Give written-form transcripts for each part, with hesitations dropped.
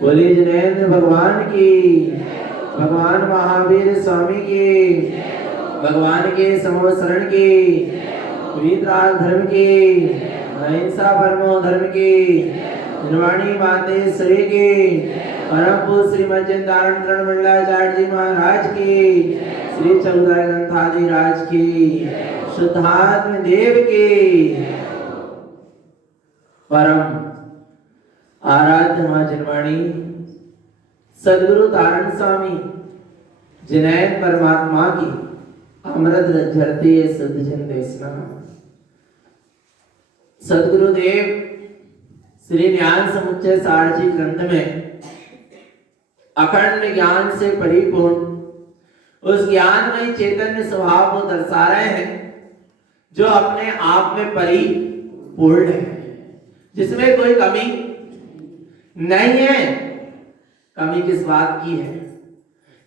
बोलिए जिनेंद्र भगवान की, भगवान महावीर स्वामी की, भगवान के समवसरण की, वीतराग धर्म की, अहिंसा परमो धर्म की, निर्वाणी मातेश्वरी की, परम पूज्य श्रीमद जिंदारण मंडलाचार्य जी महाराज की, श्री चौधरी ग्रंथादि राज की, शुद्धात्म देव की, परम आराध्य मां जिनवाणी सदगुरु तारण स्वामी जिनैन परमात्मा की अमृत झरती सदजन देशना। सदगुरुदेव श्री ज्ञान समुच्चय सारजी ग्रंथ में अखंड ज्ञान से परिपूर्ण उस ज्ञानमय चैतन्य स्वभाव को दर्शा रहे हैं जो अपने आप में परिपूर्ण है, जिसमें कोई कमी नहीं है। कमी किस बात की है?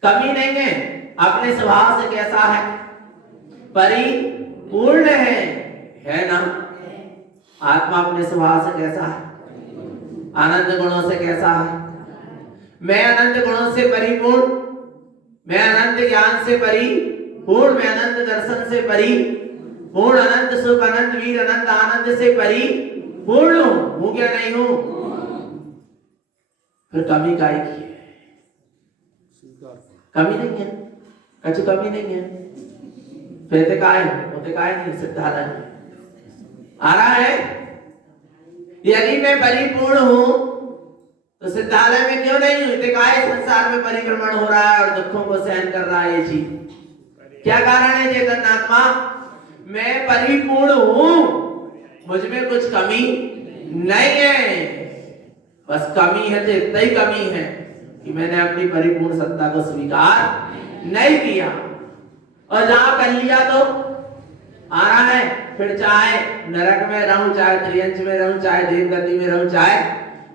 कमी नहीं है, अपने स्वभाव से कैसा है? परिपूर्ण है ना? आत्मा अपने स्वभाव से कैसा है? आनंद गुणों से कैसा है? मैं अनंत गुणों से परिपूर्ण, मैं अनंत ज्ञान से परिपूर्ण, मैं अनंत दर्शन से परिपूर्ण, अनंत सुख, अनंत वीर, अनंत आनंद से परिपूर्ण हूं क्या नहीं हूं? फिर कमी काय की है? कमी नहीं है, कुछ कमी नहीं है। फिर काय होते काय नहीं सिद्धारण आ रहा है। यदि मैं परिपूर्ण हूं तो सिद्धालय में क्यों नहीं हूं? काय संसार में परिक्रमण हो रहा है और दुखों को सहन कर रहा है। ये चीज क्या कारण है? चेतनात्मा मैं परिपूर्ण हूं, मुझ में कुछ कमी नहीं है। बस कमी है तो इतना ही कमी है कि मैंने अपनी परिपूर्ण सत्ता को स्वीकार नहीं किया, और जहां कर लिया तो आ रहा है। फिर चाहे नरक में रहूं, चाहे त्रियंच में रहूं, चाहे देवगति में रहूं, चाहे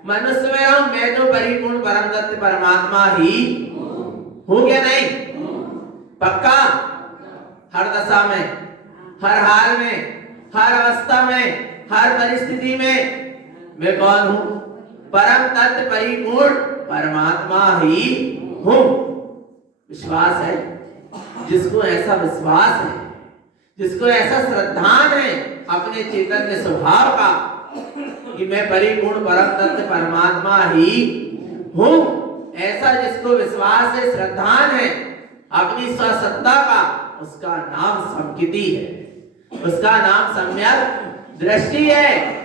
मनुष्य में रहूं, मैं तो परिपूर्ण परम तत्व परमात्मा ही हूं क्या नहीं? पक्का। हर दशा में, हर हाल में, हर अवस्था में, हर परिस्थिति में मैं कौन हूं? परम तत्व परिपूर्ण परमात्मा ही हूं। विश्वास है? जिसको ऐसा विश्वास है, जिसको ऐसा श्रद्धान है अपने चैतन्य स्वभाव का कि मैं परिपूर्ण परम तत्व परमात्मा ही हूं, ऐसा जिसको विश्वास है, श्रद्धान है अपनी स्वसत्ता का, उसका नाम समकिति है, उसका नाम सम्यक दृष्टि है।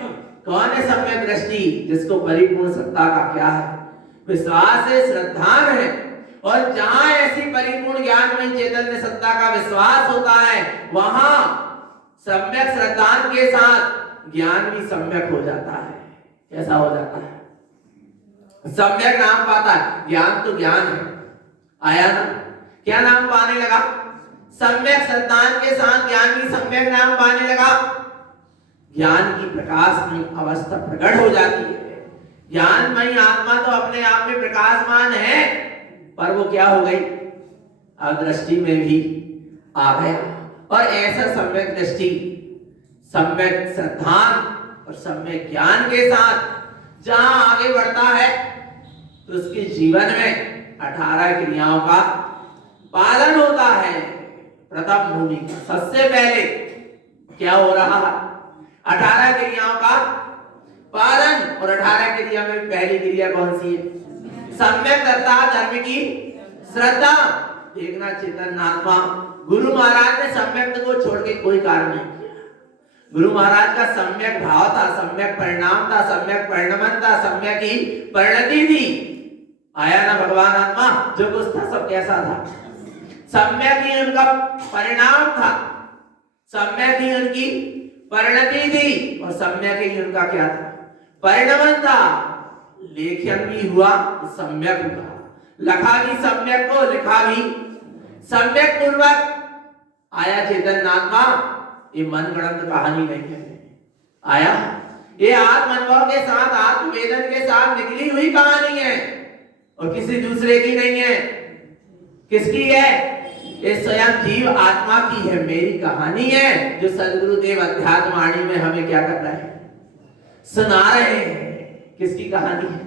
कौन है सम्यक दृष्टि? जिसको परिपूर्ण सत्ता का क्या है? विश्वास है, श्रद्धान है। और जहां ऐसी परिपूर्ण ज्ञानमय चैतन्य सत्ता का विश्वास होता है, वहां सम्यक श्रद्धान के साथ ज्ञान भी सम्यक हो जाता है। कैसा हो जाता है? सम्यक नाम पाता है। ज्ञान तो ज्ञान है, आया ना? क्या नाम पाने लगा? सम्यक श्रद्धान के साथ ज्ञान भी सम्यक नाम पाने लगा। ज्ञान की प्रकाशमयी अवस्था प्रकट हो जाती है। ज्ञानमयी आत्मा तो अपने आप में प्रकाशमान है, पर वो क्या हो गई? अदृष्टि में भी आ गया। और ऐसा सम्यक दृष्टि, सम्यक श्रद्धान और सम्यक ज्ञान के साथ जहां आगे बढ़ता है तो उसके जीवन में 18 क्रियाओं का पालन होता है। प्रथम भूमिका, सबसे पहले क्या हो रहा है? 18 क्रियाओं का पालन। और 18 क्रिया में पहली क्रिया कौन सी है? सम्यक अर्थात धर्म की श्रद्धा। देखना चेतन आत्मा, गुरु महाराज ने सम्यक को छोड़ के कोई कार्य नहीं किया। गुरु महाराज का सम्यक भाव था, सम्यक परिणाम था, सम्यक परिणमन था, सम्यक ही परिणति थी। आया ना भगवान आत्मा? जो कुछ था सब कैसा था? सम्यक ही उनका परिणाम था, सम्यक ही उनकी परिणति थी, और सम्यक ही उनका क्या था? परिणमन था। लेखन भी हुआ तो सम्यक हुआ, लिखा भी सम्यक को, लिखा भी सम्यक पूर्वक। आया चेतन आत्मा? ये मनगढ़ंत कहानी नहीं है, आया ये आत्म अनुभव के साथ, आत्मवेदन के साथ निकली हुई कहानी है, और किसी दूसरे की नहीं है। किसकी है? ये स्वयं जीव आत्मा की है, मेरी कहानी है, जो सदगुरुदेव अध्यात्म वाणी में हमें क्या कर रहे हैं? सुना रहे हैं। किसकी कहानी है?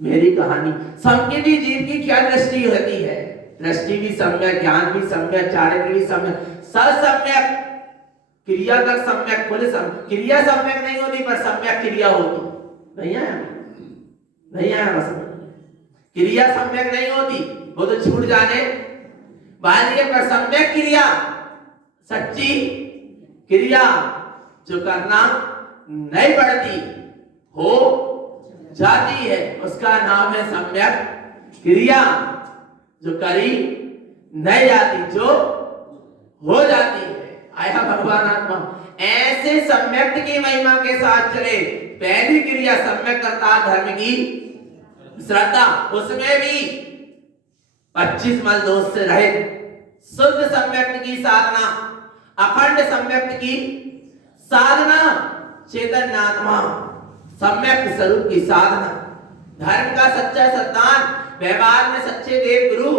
मेरी कहानी। संकीर्ति जीव की क्या दृष्टि होती है? दृष्टि भी सम्यक, ज्ञान भी सम्यक, चारित्र भी सम्यक, सब सम्यक, क्रिया तक सम्यक। बोले क्रिया सम्यक नहीं होती पर सम्यक क्रिया होती। नहीं आया? नहीं आया? बस क्रिया सम्यक नहीं होती, वो तो छूट जाने वाली है, पर सम्यक क्रिया, सच्ची क्रिया जो करना नहीं पड़ती, हो जाती है, उसका नाम है सम्यक क्रिया। जो करी नहीं जाती, जो हो जाती है। आया भगवान आत्मा? ऐसे सम्यक की महिमा के साथ चले। पहली क्रिया सम्यक अर्थात धर्म की श्रद्धा, उसमें भी 25 मल दोष से रहित शुद्ध सम्यक की साधना, अखंड सम्यक की साधना, चेतन आत्मा सम्यक स्वरूप की साधना, धर्म का सच्चा संतान, व्यवहार में सच्चे देव गुरु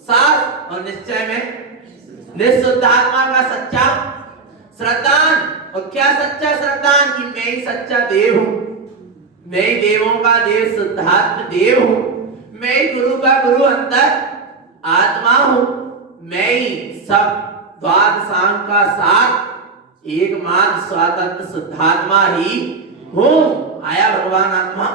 साथ, और निश्चय में निःशुद्ध आत्मा का सच्चा श्रद्धान। और क्या सच्चा श्रद्धान? कि मैं ही सच्चा देव हूं, मैं ही देवों का देव, शुद्धात्म देव हूं, मैं ही गुरु का गुरु, अंतर आत्मा हूं, मैं ही सब द्वादशांग का साथ एकमात्र स्वतंत्र शुद्धात्मा ही हूं। आया भगवान आत्मा?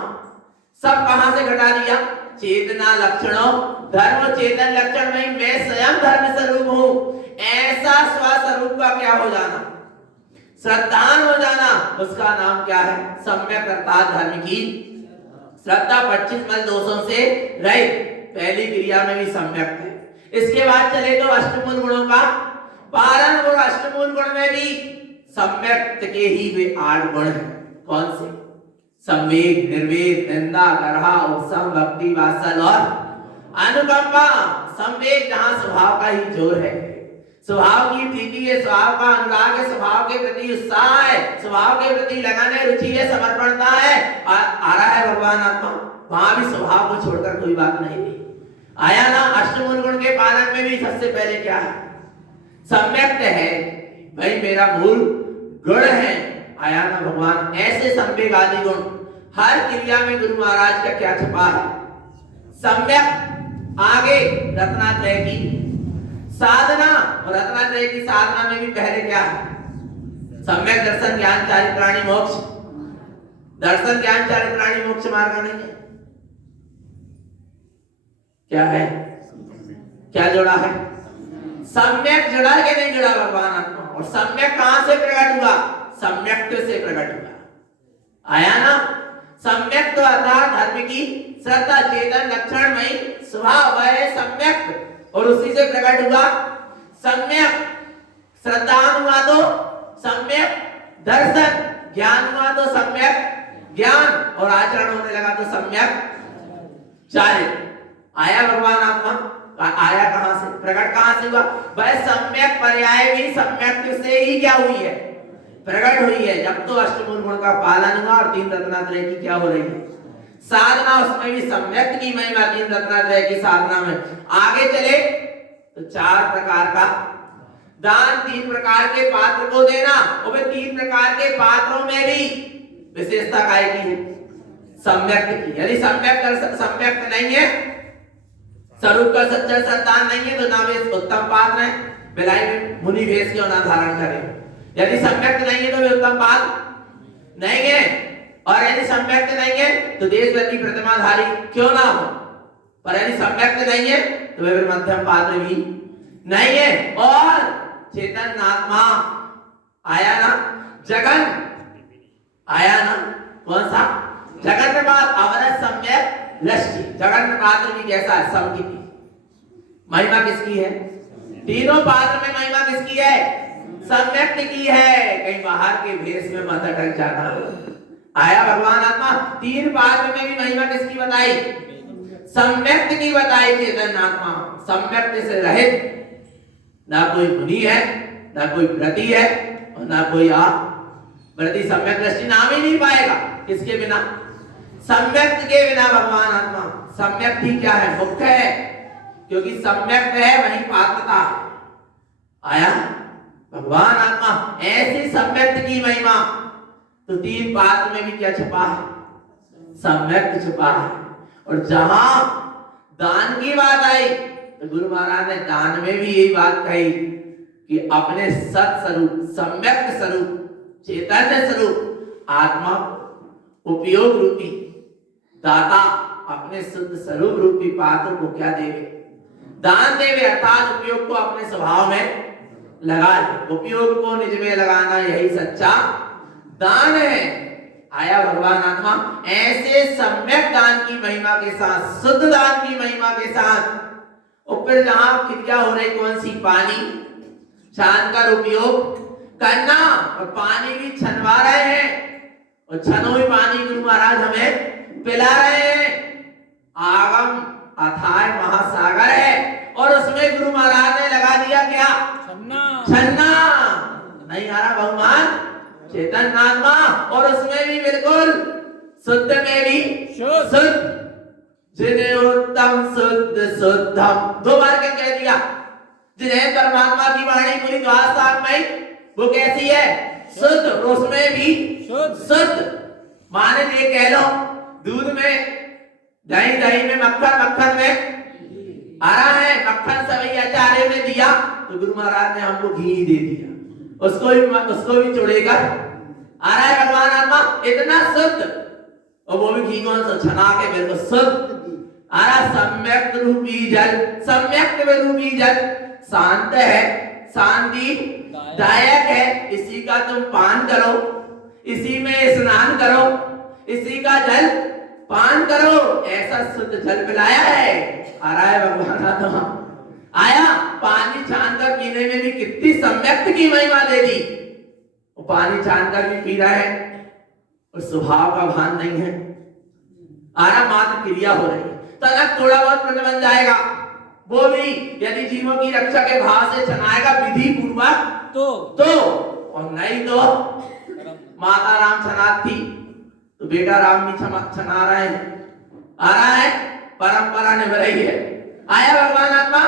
सब कहां से घटा दिया? चेतना लक्षणों, धर्म चेतन लक्षण में मैं स्वयं धर्म स्वरूप हूं। ऐसा स्वस्वरूप का क्या हो जाना? श्रद्धान हो जाना। उसका नाम क्या है? सम्यक अर्थात धर्म की श्रद्धा, 25 मल दोषों से रहित। पहली क्रिया में भी सम्यक है। इसके बाद चले तो अष्टमूल गुणों का पालन। और अष्टमूल गुण में भी सम्यक के ही वे 8 गुण हैं। कौन से? संवेग, निर्वेद, निंदा, गर्हा, उपशम, भक्ति, वात्सल और अनुकंपा। संवेग जहां स्वभाव का ही जोर है, स्वभाव की प्रीति है, स्वभाव का अनुराग है, स्वभाव के प्रति उत्साह है, स्वभाव के प्रति लगन है, रुचि है, समर्पणता है। आ रहा है भगवान आत्मा? वहां भी स्वभाव को छोड़कर कोई बात नहीं थी। आया ना? अष्टमूल गुण के पालन में भी सबसे पहले क्या है? सम्यक है भाई, मेरा मूल गुण है। आया ना भगवान? ऐसे संवेग आदि गुण हर क्रिया में गुरु महाराज का क्या छुपा है? सम्यक। आगे रत्नात्रय की साधना, और रत्नात्रय की साधना में भी पहले क्या है? सम्यक दर्शन, ज्ञान, चारित्राणी, मोक्ष। दर्शन, ज्ञान, चारित्राणी, मोक्ष मार्ग नहीं है? क्या है? क्या जोड़ा है? सम्यक जुड़ा के नहीं जुड़ा भगवान आत्मा? और सम्यक कहां से प्रकट हुआ? सम्यक से प्रकट हुआ। आया ना? सम्यक तो अर्थात धर्म की श्रद्धा, चेतन लक्षणमयी स्वभाव है सम्यक, और उसी से प्रकट हुआ सम्यक। श्रद्धान हुआ तो सम्यक दर्शन, ज्ञान हुआ तो सम्यक ज्ञान, और आचरण होने लगा तो सम्यक चारित्र। आया भगवान आत्मा, आया कहां से, प्रकट कहां से हुआ? वह सम्यक पर्याय भी सम्यक से ही क्या हुई है, प्रकट हुई है। जब तो अष्टमूल गुण का पालन हुआ और तीन रत्नात्रय की क्या हो रही है, साधना, उसमें भी सम्यक की महिमा तीन रत्नात्रय की साधना में। आगे चले तो चार प्रकार का दान, तीन प्रकार के पात्र को देना, और वे तीन प्रकार के पात्रों में भी विशेषता काय की है, सम्यक की। यदि सम्यक नहीं है, स्वरूप का सच्चा संतान नहीं है, तो ना वे उत्तम पात्र है, बिलाई में मुनि वेश क्यों ना धारण करें। यदि सम्यक नहीं है तो वे उत्तम पात्र नहीं है, और यदि सम्यक नहीं है तो देशव्यापी प्रतिमाधारी क्यों ना हो, पर यदि सम्यक नहीं है तो वे मध्यम पात्र भी नहीं है। और चेतन आत्मा आया ना, जगन आया ना, कौन सा, जगन पात्र अवरस सम्यक लक्ष्य। जगन पात्र भी कैसा है, समकिति। महिमा किसकी है, तीनों पात्र में महिमा किसकी है, सम्यक की है। कहीं बाहर के भेष में मत अटक जाना। आया भगवान आत्मा, तीन पात्र में भी महिमा किसकी बताई, सम्यक की बताई। चेतन आत्मा सम्यक से रहित, ना कोई मुनि है, ना कोई व्रती है, और ना कोई व्रती सम्यक दृष्टि नाम ही नहीं पाएगा। किसके बिना, सम्यक के बिना। भगवान आत्मा सम्यक ही क्या है, मुख्य है, क्योंकि सम्यक है वही पात्रता। आया भगवान आत्मा, ऐसी सम्यक की महिमा, तो तीन पात्र में भी क्या छुपा है, सम्यक छुपा है। और जहां दान की बात आई तो गुरु महाराज ने दान में भी यही बात कही कि अपने सत स्वरूप, सम्यक स्वरूप, चैतन्य स्वरूप आत्मा उपयोग रूपी दाता अपने शुद्ध स्वरूप रूपी पात्र को क्या देवे, दान देवे, अर्थात उपयोग को अपने स्वभाव में लगा ले। उपयोग को निज में लगाना यही सच्चा दान है। आया भगवान आत्मा, ऐसे सम्यक दान की महिमा के साथ, शुद्ध दान की महिमा के साथ, और फिर जहां क्रिया हो रही कौन सी, पानी छानकर उपयोग करना, और पानी भी छनवा रहे हैं, और छनो भी पानी गुरु महाराज हमें पिला रहे हैं। आगम अथाय महासागर है, और उसमें गुरु महाराज ने लगा दिया क्या, छन्ना। नहीं आ रहा भगवान चेतन आत्मा, और उसमें भी बिल्कुल शुद्ध में भी शुद्ध, जिन्हें उत्तम शुद्ध शुद्धम, दो बार क्या कह दिया, जिन्हें परमात्मा की वाणी पूरी द्वादश में वो कैसी है, शुद्ध, उसमें भी शुद्ध। माने ये कह लो, दूध में दही, दही में मक्खन, मक्खन में आ रहा है, मक्खन सभी आचार्य में दिया तो गुरु महाराज ने हमको घी दे दिया, उसको भी चुड़ेगा आ रहा है भगवान आत्मा, इतना शुद्ध, और वो भी घी कौन सा, छना के बिल्कुल शुद्ध आ रहा। सम्यक रूपी जल, सम्यक रूपी जल शांत है, शांति दायक है, इसी का तुम पान करो, इसी में स्नान करो, इसी का जल पान करो, ऐसा शुद्ध जल पिलाया है। आ रहा है भगवान आत्मा, आया पानी छानकर पीने में भी कितनी सम्यक की महिमा दे दी। वो पानी छानकर भी पी रहा है और स्वभाव का भान नहीं है, आ रहा मात्र क्रिया हो रही है। तनक थोड़ा बहुत पुण्य बन जाएगा, वो भी यदि जीवों की रक्षा के भाव से छनाएगा विधि पूर्वक तो, और नहीं तो माता राम छनात थी तो बेटा राम भी छना रहे हैं। आ रहा है परंपरा निभ रही है। आया भगवान आत्मा,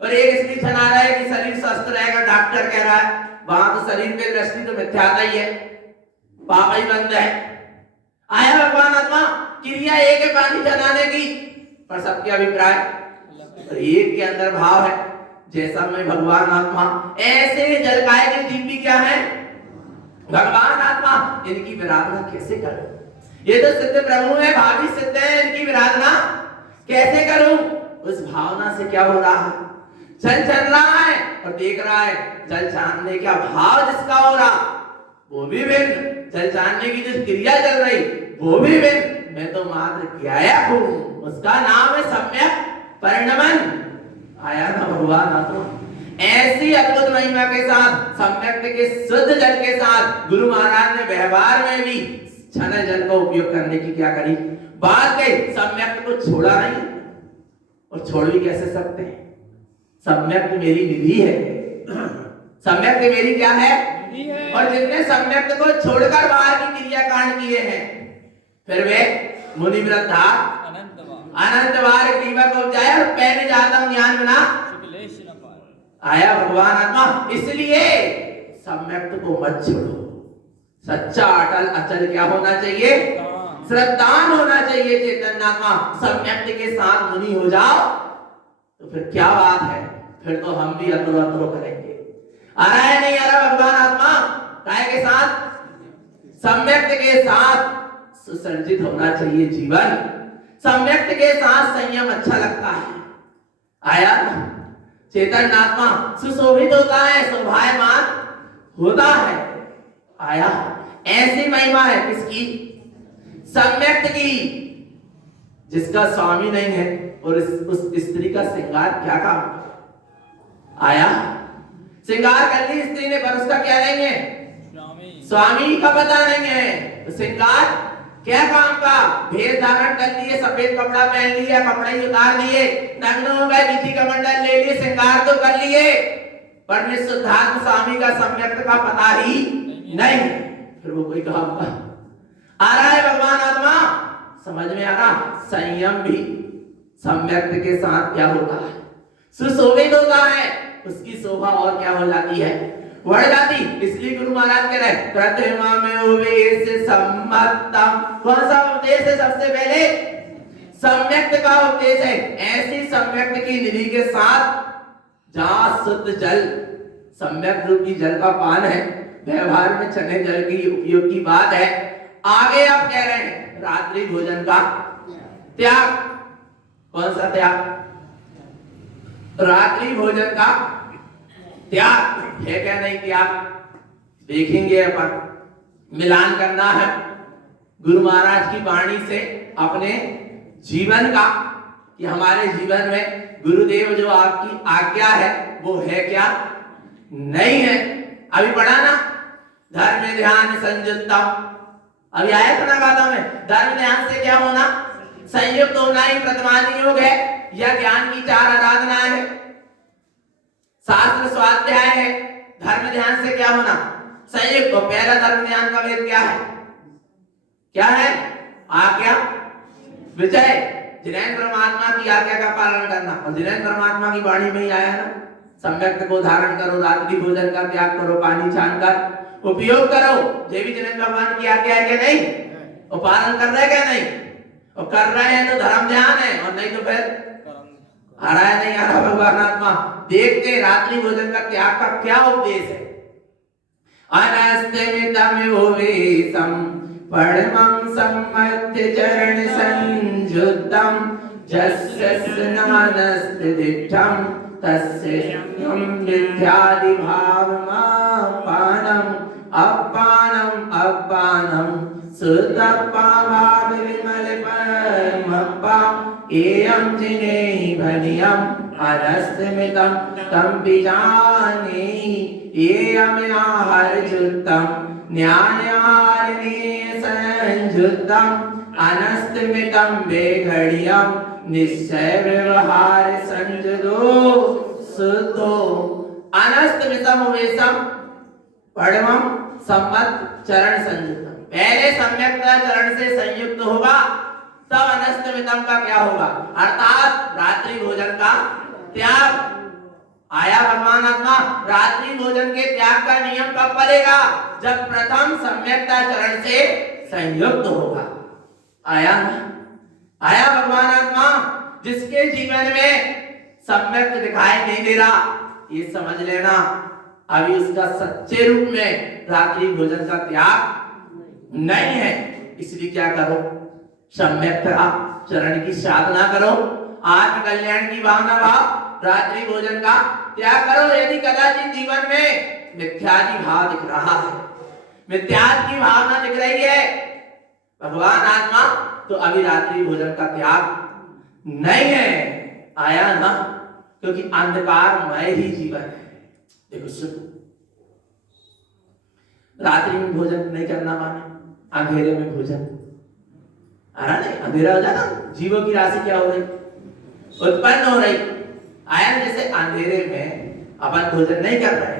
और एक इसलिए छना रहा है कि शरीर स्वस्थ रहेगा, डॉक्टर कह रहा है, वहां तो शरीर पे दृष्टि तो मिथ्याता ही है, पाप ही बंद है। आया भगवान आत्मा, क्रिया एक है पानी छनाने की, पर सबके अभिप्राय और एक के अंदर भाव है। जैसा मैं भगवान आत्मा, ऐसे जलकाय के जीव भी क्या है, भगवान आत्मा, इनकी विराधना कैसे करूं? ये तो सिद्ध प्रभु है, भावी सिद्ध है, इनकी विराधना कैसे करूं? उस भावना से क्या हो रहा है, जल चल रहा है और देख रहा है, जल छानने का भाव जिसका हो रहा वो भी भिन्न, जल छानने की जो क्रिया चल रही वो भी भिन्न। मैं तो मात्र ज्ञायक हूं, उसका नाम है सम्यक परिणमन। आया ना भगवान आत्मा, ऐसी अद्भुत महिमा के साथ सम्यक के शुद्ध जल के साथ गुरु महाराज ने व्यवहार में भी छानल जल का उपयोग करने की क्या करी, बात कही। सम्यक को छोड़ा नहीं और छोड़ भी कैसे सकते हैं। सम्यक मेरी निधि है, सम्यक मेरी क्या है। और जिनने सम्यक को छोड़कर बाहर की क्रियाकांड किए हैं फिर वे मुनि वृद्धा अनंत बार ग्रीवा को उपजाया और पहने जाता हूं ज्ञान बिना आया भगवान आत्मा। इसलिए सम्यक को मत छोड़ो। सच्चा अटल अचल क्या होना चाहिए, श्रद्धान होना चाहिए चैतन्य आत्मा। सम्यक के साथ मुनि हो जाओ तो फिर क्या बात है, फिर तो हम भी अतुर अतुर करेंगे। आ रहा है नहीं आ रहा भगवान आत्मा काय के साथ, सम्यक के साथ सुसंजित होना चाहिए जीवन। सम्यक के साथ संयम अच्छा लगता है। आया चेतन आत्मा सुशोभित होता है, शोभायमान होता है। आया ऐसी महिमा है किसकी, सम्यक की, जिसका स्वामी नहीं है। और उस स्त्री का श्रृंगार क्या काम। आया श्रृंगार कर ली स्त्री ने पर उसका क्या नहीं है, स्वामी का पता नहीं है। तो श्रृंगार क्या काम का, भेष धारण कर लिए, सफेद कपड़ा पहन लिया, कपड़े ही उतार लिए, नग्न हो गए, विधि का मंडल ले लिए, श्रृंगार तो कर लिए पर निशुद्धात्म स्वामी का सम्यक का पता ही नहीं। फिर वो कोई काम का आ रहा है भगवान आत्मा, समझ में आ रहा। संयम भी सम्यक के साथ क्या होता है, सुशोभित होता है। उसकी शोभा और क्या हो जाती है, बढ़ जाती। इसलिए गुरु महाराज कह रहे प्रतिमा में उपदेश सम्मतम। कौन सा उपदेश है, सबसे पहले सम्यक का उपदेश है। ऐसी सम्यक की निधि के साथ जहां शुद्ध जल सम्यक रूप की जल का पान है, व्यवहार में चने जल की उपयोग की बात है। आगे आप कह रहे हैं रात्रि भोजन का त्याग। कौन सा त्याग, रात्रि भोजन का त्याग है क्या नहीं त्याग, देखेंगे अपन। मिलान करना है गुरु महाराज की वाणी से अपने जीवन का, कि हमारे जीवन में गुरुदेव जो आपकी आज्ञा है वो है क्या नहीं है। अभी पढ़ा ना धर्म ध्यान संयुक्तम, अभी आया था ना गाथा में, धर्म ध्यान से क्या होना, संयुक्त होना ही प्रतिमानी योग है। यह ज्ञान की चार आराधना है, शास्त्र स्वाध्याय है। धर्म ध्यान से क्या होना, संयुक्त। तो पहला धर्म ध्यान का वेद क्या है, क्या है, आज्ञा विजय, जिनेन्द्र परमात्मा की आज्ञा का पालन करना। और जिनेन्द्र परमात्मा की वाणी में ही आया ना, सम्यक को धारण करो, रात्रि भोजन का त्याग करो, पानी छान कर उपयोग करो। ये भी जिनेन्द्र भगवान की आज्ञा है क्या नहीं, और पालन कर रहे क्या नहीं, और कर रहे हैं तो धर्म ध्यान है, और नहीं तो फिर आ रहा है नहीं आ रहा भगवान आत्मा। देखते रात्रि भोजन का त्याग का क्या उपदेश है। अनस्तमितमिवेशम परमं सम्मत्य चरण संयुक्तम जस्य स्नानस्तिष्ठं तस्य विद्यादि भावमापानम अपानम अपानम सुतपाभाव विमल परमप्पा एयं जिनेहि भनियं अनस्तमितं तं बीजानेहि एयं आहारयुक्तं ज्ञानाहारणे संयुक्तं अनस्तमितं बेघड़ियं निश्चय व्यवहार संजदो सुतो। अनस्तमितं वेशम परमं सम्मत चरण संयुक्तम, पहले सम्यक चरण से संयुक्त होगा तब अनस्तमितम का क्या होगा, अर्थात रात्रि भोजन का त्याग। आया भगवान आत्मा, रात्रि भोजन के त्याग का नियम कब पड़ेगा, जब प्रथम सम्यकता चरण से संयुक्त होगा। आया आया भगवान आत्मा, जिसके जीवन में सम्यक दिखाई नहीं दे रहा, ये समझ लेना अभी उसका सच्चे रूप में रात्रि भोजन का त्याग नहीं है। इसलिए क्या करो, सम्यक चरण की साधना करो, आत्म कल्याण की भावना भाव, रात्रि भोजन का त्याग करो। यदि कदाचित जीवन में मिथ्यादि भाव दिख रहा है, मिथ्यादि की भावना दिख रही है भगवान आत्मा, तो अभी रात्रि भोजन का त्याग नहीं है। आया ना, क्योंकि अंधकारमय ही जीवन है। देखो सुनो, रात्रि में भोजन नहीं करना माने अंधेरे में भोजन, आ रहा नहीं, अंधेरा हो जाता, जीवों की राशि क्या हो रही, उत्पन्न हो रही। आया जैसे अंधेरे में अपन भोजन नहीं कर रहे,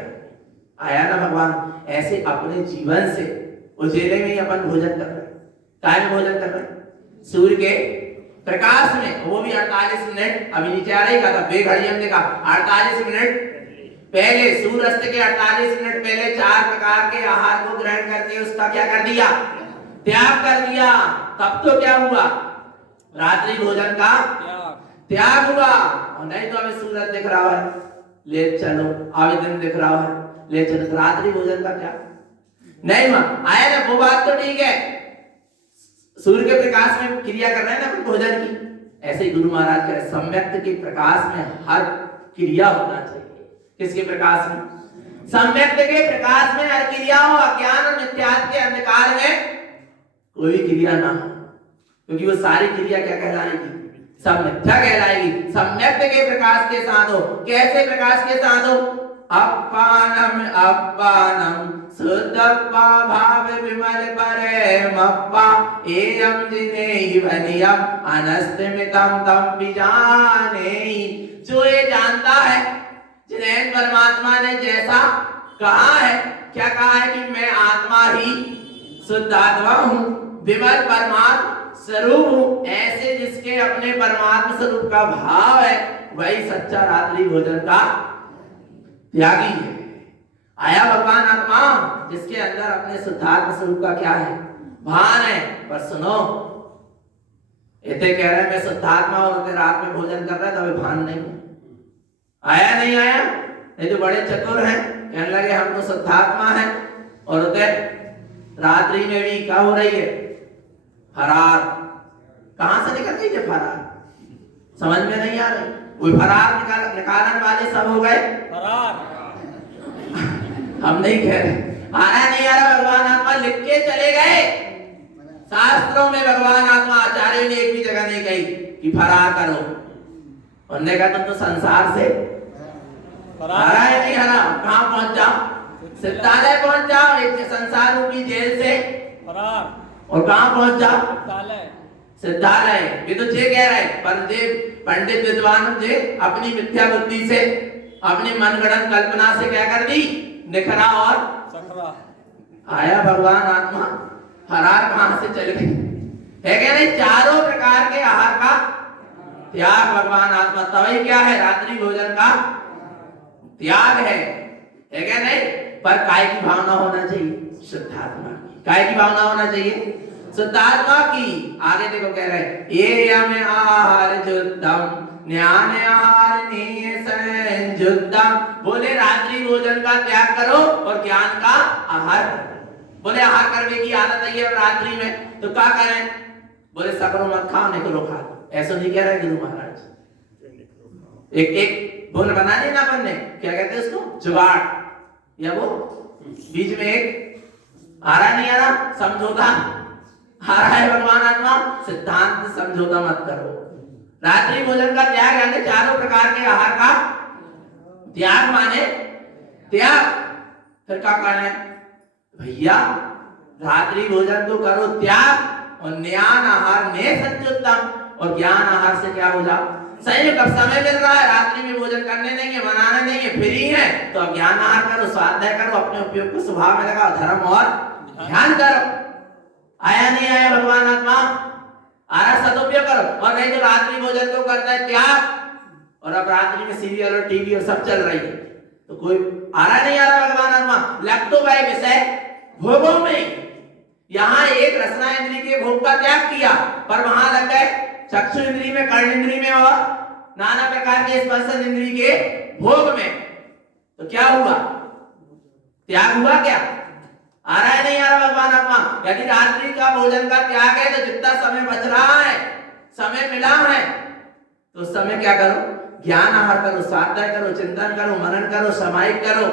आया ना भगवान, ऐसे अपने जीवन से उजेले में ही अपन भोजन कर रहे। काय में भोजन कर रहे? सूर्य के प्रकाश में, वो भी 48 मिनट, अभी नीचे आ रही था बेघड़ी हमने कहा 48 मिनट पहले, सूर्यास्त के 48 मिनट पहले 4 प्रकार के आहार को ग्रहण करके उसका क्या कर दिया, त्याग कर दिया। तब तो क्या हुआ, रात्रि भोजन का त्याग हुआ। और नहीं तो हमें सूरज दिख रहा है, ले चलो, अभी दिन दिख रहा है, ले चलो, तो रात्रि भोजन का त्याग नहीं मां आया ना। वो बात तो ठीक है, सूर्य के प्रकाश में क्रिया कर रहे हैं ना भोजन की, ऐसे ही गुरु महाराज कह रहे सम्यक्त के प्रकाश में हर क्रिया होना चाहिए। किसके प्रकाश में? सम्यक्त के प्रकाश में हर क्रिया हो, अज्ञान और मिथ्यात्व के अंधकार में कोई भी क्रिया ना हो, क्योंकि वो सारी क्रिया क्या कहलाएगी, सब मिथ्या कहलाएगी। सम्यक्त के प्रकाश के साथ हो। कैसे प्रकाश के साथ हो? अपानम अपानम शुद्धप्पा भाव विमल परेमप्पा एयं जिनेहि वनियम अनस्तमितं तं विजानेहि। जो ये जानता है, जिन्हें परमात्मा ने जैसा कहा है, क्या कहा है कि मैं आत्मा ही शुद्ध आत्मा हूँ, विमल परमात्मा स्वरूप हूँ, ऐसे जिसके अपने परमात्मा स्वरूप का भाव है, वही सच्चा रात्रि भोजन का त्यागी है। आया भगवान आत्मा, जिसके अंदर अपने शुद्धात्म स्वरूप का क्या है, भान है। पर सुनो, इतने कह रहे हैं मैं शुद्धात्मा और रात में भोजन कर रहा है, तो अभी भान नहीं है। आया नहीं आया? ये जो बड़े चतुर हैं, कहने लगे हम तो शुद्धात्मा है, और उधर रात्रि में भी क्या हो रही है, फरार। कहां से निकल गई है फरार, समझ में नहीं आ रही। कोई फरार निकालने वाले सब हो गए फरार। हम नहीं कह रहे, आ रहा नहीं आ रहा, भगवान आत्मा लिख के चले गए। शास्त्रों में भगवान आत्मा आचार्य ने एक भी जगह नहीं कही कि फरार करो। उन्होंने कहा तुम तो संसार से हरा है, नहीं हरा, कहां पहुंच जाओ, सिद्धालय पहुंच जाओ, एक संसार रूपी जेल से फरार। और कहां पहुंच जाओ, सिद्धालय। ये तो जे कह रहा है, पंडित विद्वान जे अपनी मिथ्या बुद्धि से, अपनी मनगढ़ंत कल्पना से क्या कर दी, निखरा और सकरा। आया भगवान आत्मा, फरार कहां से चल गई है, क्या नहीं, चारों प्रकार के आहार का त्याग भगवान आत्मा, तभी क्या है, रात्रि भोजन का त्याग है क्या नहीं। पर काय की भावना होना चाहिए, शुद्धात्मा की। काय की भावना होना चाहिए, शुद्धात्मा की। आगे देखो कह रहे ये यम आहार जुद्धम ज्ञान आहार संयुद्धम। बोले रात्रि भोजन का त्याग करो और ज्ञान का आहार करो। बोले आहार करने की आदत है रात्रि में, तो क्या करें, बोले सकरो मत खाओ, नहीं तो खा। ऐसा नहीं कह रहे गुरु महाराज। एक बोल बना दी ना अपन ने, क्या कहते हैं उसको, जुगाड़, या वो बीच में एक आ रहा नहीं आ रहा, समझौता आ रहा है। भगवान आत्मा सिद्धांत समझौता मत करो। रात्रि भोजन का त्याग यानी चारों प्रकार के आहार का त्याग, माने त्याग। फिर क्या करना है भैया, रात्रि भोजन तो करो त्याग, और ज्ञान आहार ने संयुक्तम, और ज्ञान आहार से क्या हो जाओ संयुक्त। अब समय मिल रहा है, रात्रि में भोजन करने नहीं है, बनाने नहीं है, फ्री है, तो अब ज्ञान आहार करो, स्वाध्याय करो, अपने उपयोग को स्वभाव में लगाओ, धर्म और ध्यान करो। आया नहीं आया भगवान आत्मा, आ रहा, सदुपयोग करो। और नहीं तो रात्रि भोजन को करता है त्याग, और अब रात्रि में सीरियल और टीवी और सब चल रही है, तो कोई आ रहा नहीं आ रहा भगवान आत्मा। लग तो गए विषय भोगों में, यहाँ एक रसना इंद्री के भोग का त्याग किया, पर वहां लग गए चक्षु इंद्री में, कर्ण इंद्री में, और नाना प्रकार के स्पर्श इंद्री के भोग में। तो क्या हुआ, त्याग हुआ क्या, आ रहा है नहीं आ रहा भगवान आत्मा। यदि रात्रि का भोजन का त्याग है, तो जितना समय बच रहा है, समय मिला है, तो उस समय क्या करो, ज्ञान आहार करो, स्वाध्याय करो, चिंतन करो, मनन करो, समाहित करो।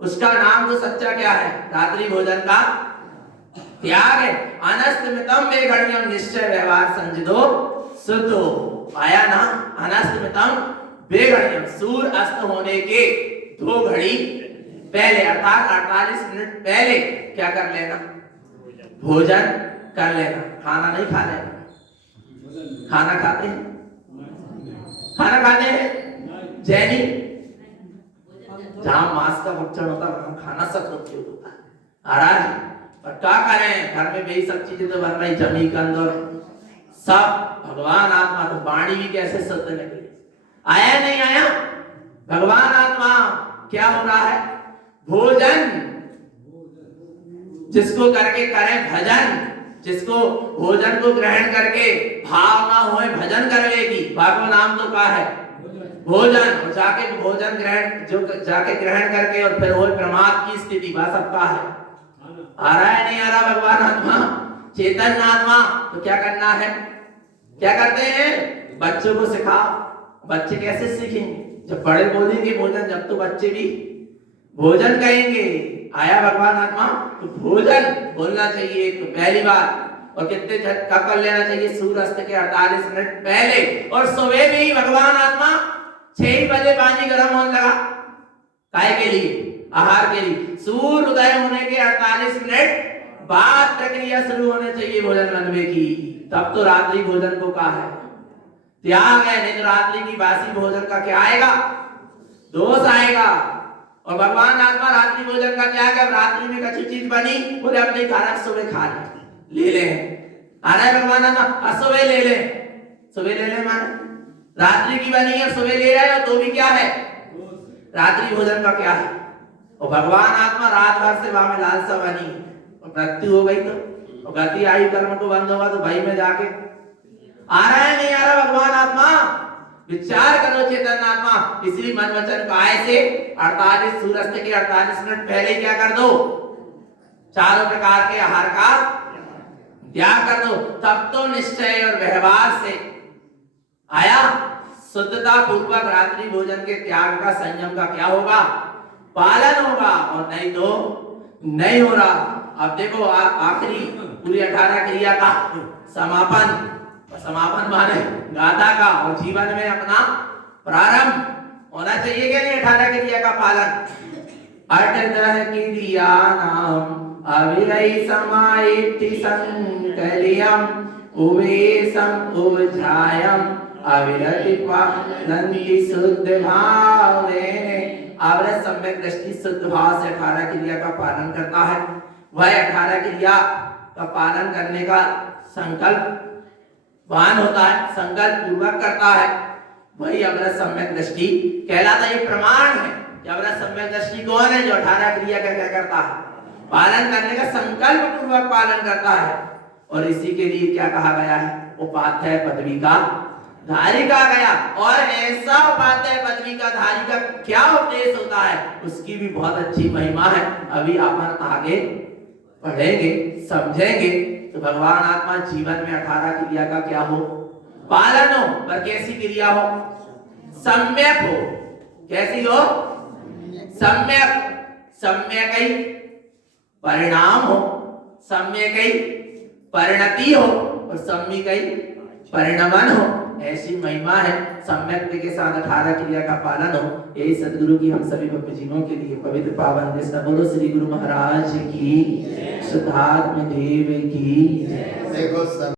उसका नाम तो सच्चा क्या है, रात्रि भोजन का त्याग है। अनस्तमितम बेघड़ियम निश्चय व्यवहार संजिदो सुतो। आया ना, अनस्तमितम बेघड़ियम, सूर्य अस्त होने के 2 घड़ी पहले अर्थात 48 मिनट पहले क्या कर लेना, भोजन कर लेना। खाना नहीं खा लेना। खाना खाते हैं, खाना खाते हैं जैनी, जहां मांस का भक्षण होता है वहां खाना सत्व उपयोग होता है। आ रहा है, और क्या करें, घर में वही सब चीजें तो बन रही, जमी कंद और सब। भगवान आत्मा तो वाणी भी कैसे सत्य निकली, आया नहीं आया भगवान आत्मा। क्या हो रहा है, भोजन जिसको करके करें भजन, जिसको भोजन को ग्रहण करके भावना होए भजन करवेगी, भागवत नाम तो का है भोजन। और जाके भोजन ग्रहण, जो जाके ग्रहण करके और फिर होए प्रमाद की स्थिति, वह सबका है। आ रहा है नहीं आ रहा भगवान आत्मा, चेतन आत्मा। तो क्या करना है, क्या करते हैं, बच्चों को सिखाओ। बच्चे कैसे सीखेंगे, जब बड़े बोलेंगे भोजन, जब तो बच्चे भी भोजन कहेंगे। आया भगवान आत्मा, तो भोजन बोलना चाहिए तो पहली बात। और कितने झटका कर लेना चाहिए, सूर्यास्त के 48 मिनट पहले। और सुबह भी भगवान आत्मा 6 बजे पानी गर्म होने लगा, काय के लिए, आहार के लिए। सूर्य उदय होने के 48 मिनट बाद प्रक्रिया शुरू होने चाहिए भोजन बनने की। तब तो रात्रि भोजन को कहा है त्याग है, नहीं तो रात्रि की बासी भोजन का क्या आएगा, दोष आएगा। और भगवान आत्मा रात्रि भोजन का त्याग है। रात्रि में कच्ची चीज बनी, बोले अपने खाना सुबह खा ले ले। आ रहा है भगवान आत्मा, सुबह ले ले, सुबह ले ले माने रात्रि की बनी है, सुबह ले रहे हो तो भी क्या है, रात्रि भोजन का क्या है। और भगवान आत्मा रात भर से वहां में लालसा बनी, और मृत्यु हो गई तो गति आई, कर्म को बंद होगा तो भाई में जाके। आ रहा है नहीं आ रहा भगवान आत्मा, विचार करो चेतन आत्मा। इसलिए मन वचन काय से 48 सूर्यास्त के 48 मिनट पहले क्या कर दो, चारों प्रकार के आहार का त्याग कर दो। तब तो निश्चय और व्यवहार से आया शुद्धता पूर्वक रात्रि भोजन के त्याग का, संयम का क्या होगा, पालन होगा। और नहीं तो नहीं हो रहा। अब देखो आखिरी पूरी 18 क्रिया का समापन, समापन माने गाथा का, और जीवन में अपना प्रारंभ होना चाहिए क्या नहीं, 18 क्रिया का पालन। 8 क्रिया नाम अविरई समाइति संकलियम उवेशम उवझायम अविरति पालन्ति शुद्ध भावेने। अविरत सम्यक दृष्टि शुद्ध भाव से 18 क्रिया का पालन करता है। वह 18 क्रिया का पालन करने का संकल्प वाहन होता है, संकल्प पूर्वक करता है, वही अविरत सम्यक दृष्टि कहलाता है। ये प्रमाण है कि अविरत सम्यक दृष्टि कौन है, जो 18 क्रिया का क्या करता है, पालन करने का संकल्प पूर्वक पालन करता है। और इसी के लिए क्या कहा गया है, उपाध्याय पदवी का धारी कहा गया। और ऐसा उपाध्याय पदवी का धारी का क्या उपदेश होता है, उसकी भी बहुत अच्छी महिमा है। अभी अपन आगे पढ़ेंगे, समझेंगे। तो भगवान आत्मा जीवन में 18 क्रिया का क्या हो, पालन हो। पर कैसी क्रिया हो, सम्यक हो। कैसी हो, सम्यक। सम्यक ही परिणाम हो, सम्यक ही परिणति हो, और सम्यक ही परिणमन हो। ऐसी महिमा है सम्यक के साथ 18 क्रिया का पालन हो। यही सदगुरु की हम सभी भक्त जीवों के लिए पवित्र पावन दिवस। बोलो श्री गुरु महाराज की, शुद्धात्म देव की। देखो